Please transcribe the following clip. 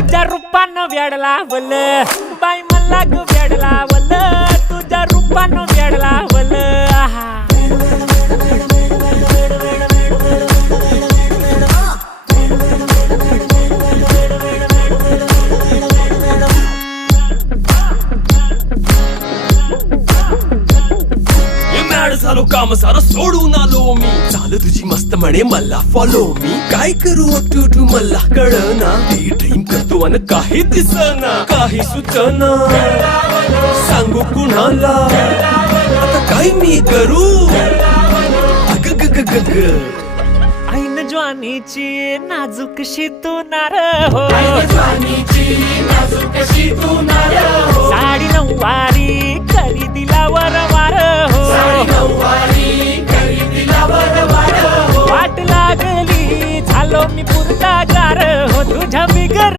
तुझ्या रूपानं वेड लावलं बाई मला ग वेड लावलं तुझ्या रूपानं वेड लावलं आहा झालो काम सारं सोडून आलो मी चाल तुझी मस्त म्हणे मला फॉलो मी काय करू टू मला कळना ती ड्रीम करतो अन काही दिसना काही सुचना सांगू कुणाला आता काय मी करू अग ग ग ग ग ऐन ज्वानीची नाजूकशी तू नार हो साडी नऊवारी करी दिला वरवार हो वाट लागली झालो मी पुरता गार हो तुझ्या